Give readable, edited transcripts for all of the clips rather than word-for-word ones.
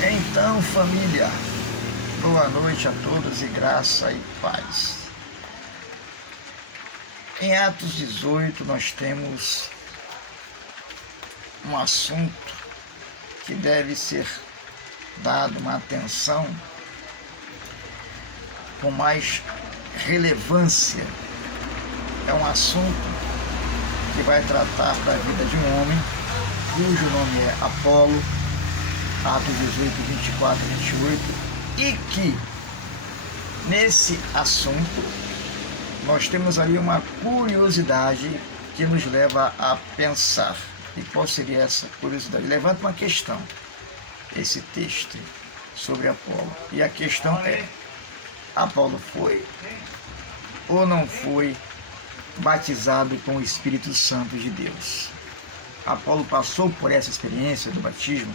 Então, família, boa noite a todos e graça e paz. Em Atos 18 nós temos um assunto que deve ser dado uma atenção com mais relevância. É um assunto que vai tratar da vida de um homem cujo nome é Apolo, Atos 18, 24 e 28, e que nesse assunto nós temos ali uma curiosidade que nos leva a pensar. E qual seria essa curiosidade? Levanta uma questão, esse texto sobre Apolo. E a questão é: Apolo foi ou não foi batizado com o Espírito Santo de Deus? Apolo passou por essa experiência do batismo,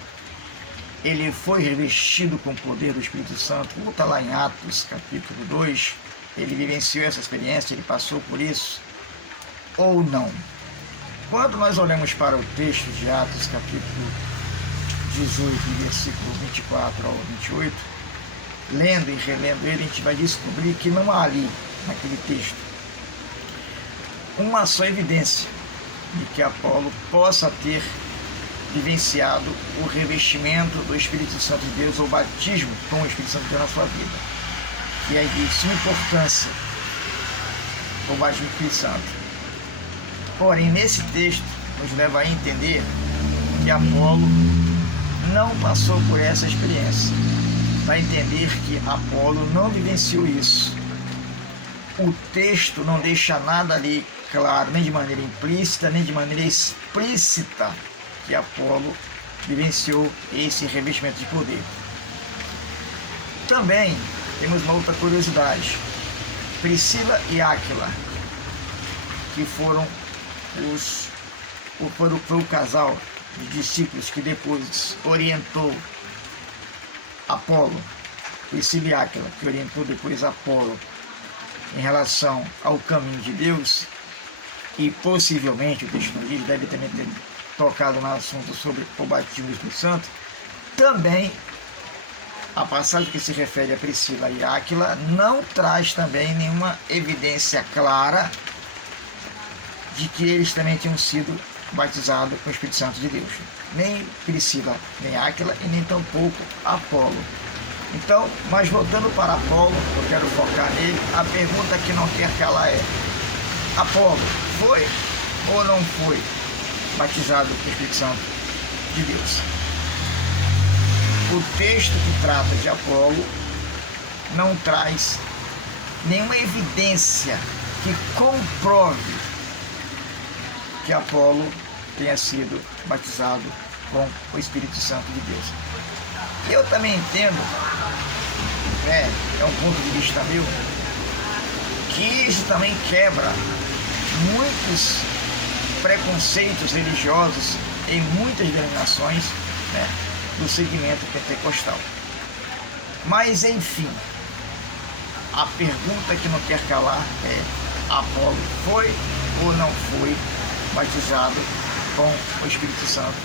ele foi revestido com o poder do Espírito Santo, como está lá em Atos capítulo 2, ele vivenciou essa experiência, ele passou por isso, ou não? Quando nós olhamos para o texto de Atos capítulo 18, versículo 24 ao 28, lendo e relendo ele, a gente vai descobrir que não há ali, naquele texto, uma só evidência de que Apolo possa ter vivenciado o revestimento do Espírito Santo de Deus, ou batismo com o Espírito Santo de Deus na sua vida, que é de suma importância o batismo do Espírito Santo. Porém, nesse texto nos leva a entender que Apolo não passou por essa experiência, para entender que Apolo não vivenciou isso. O texto não deixa nada ali claro, nem de maneira implícita, nem de maneira explícita, que Apolo vivenciou esse revestimento de poder. Também temos uma outra curiosidade. Priscila e Áquila, que foi o casal de discípulos que depois orientou Apolo, Priscila e Áquila, que orientou depois Apolo em relação ao caminho de Deus, e possivelmente o texto deve também ter tocado no assunto sobre o batismo do Espírito Santo. Também a passagem que se refere a Priscila e Áquila não traz também nenhuma evidência clara de que eles também tinham sido batizados com o Espírito Santo de Deus. Nem Priscila, nem Áquila e nem tampouco Apolo. Então, mas voltando para Apolo, eu quero focar nele. A pergunta que não quer calar é: Apolo foi ou não foi batizado com o Espírito Santo de Deus? O texto que trata de Apolo não traz nenhuma evidência que comprove que Apolo tenha sido batizado com o Espírito Santo de Deus. E eu também entendo, é um ponto de vista meu, que isso também quebra muitos preconceitos religiosos em muitas denominações, do segmento pentecostal. Mas, enfim, a pergunta que não quer calar é: Apolo foi ou não foi batizado com o Espírito Santo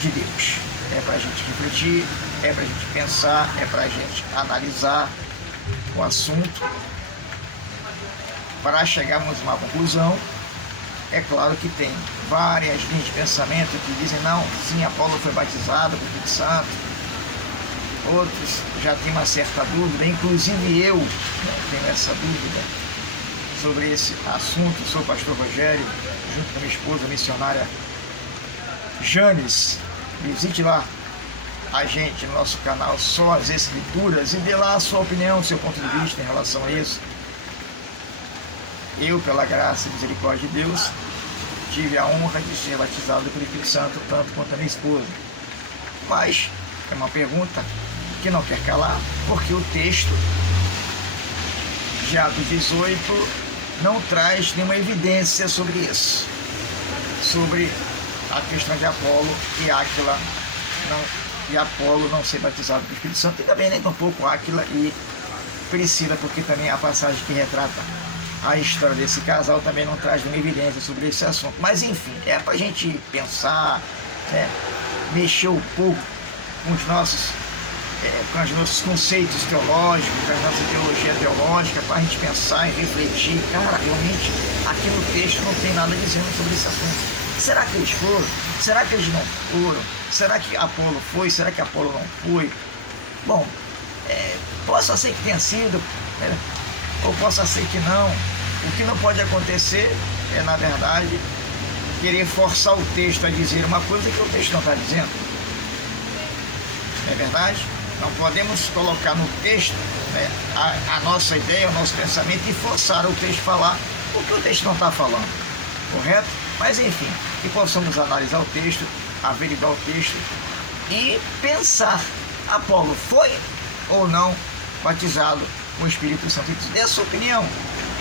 de Deus? É para a gente refletir, é para a gente pensar, é para a gente analisar o assunto, para chegarmos a uma conclusão. É claro que tem várias linhas de pensamento que dizem: não, sim, Apolo foi batizado com o Espírito Santo. Outros já têm uma certa dúvida, inclusive eu tenho essa dúvida sobre esse assunto. Sou o pastor Rogério, junto com a minha esposa, a missionária Janes. Visite lá a gente no nosso canal Só as Escrituras e dê lá a sua opinião, o seu ponto de vista em relação a isso. Eu, pela graça e misericórdia de Deus, tive a honra de ser batizado pelo Espírito Santo, tanto quanto a minha esposa. Mas é uma pergunta que não quer calar, porque o texto de Atos 18 não traz nenhuma evidência sobre isso, sobre a questão de Apolo e Áquila não ser batizado pelo Espírito Santo, e também nem tampouco Áquila e Priscila, porque também a passagem que retrata a história desse casal também não traz nenhuma evidência sobre esse assunto. Mas enfim, é para a gente pensar, mexer um pouco com os nossos conceitos teológicos, com a nossa teologia teológica, para a gente pensar e refletir. Cara, realmente aqui no texto não tem nada dizendo sobre esse assunto. Será que eles foram? Será que eles não foram? Será que Apolo foi? Será que Apolo não foi? Bom, possa ser que tenha sido, ou possa ser que não. O que não pode acontecer é, na verdade, querer forçar o texto a dizer uma coisa que o texto não está dizendo. Não é verdade? Não podemos colocar no texto, né, a nossa ideia, o nosso pensamento e forçar o texto a falar o que o texto não está falando. Correto? Mas enfim, que possamos analisar o texto, averiguar o texto e pensar: Apolo foi ou não batizado com o Espírito Santo? Dê a sua opinião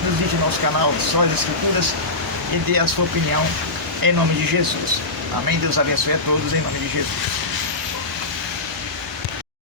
nos vídeos do nosso canal Só as Escrituras e dê a sua opinião em nome de Jesus. Amém? Deus abençoe a todos em nome de Jesus.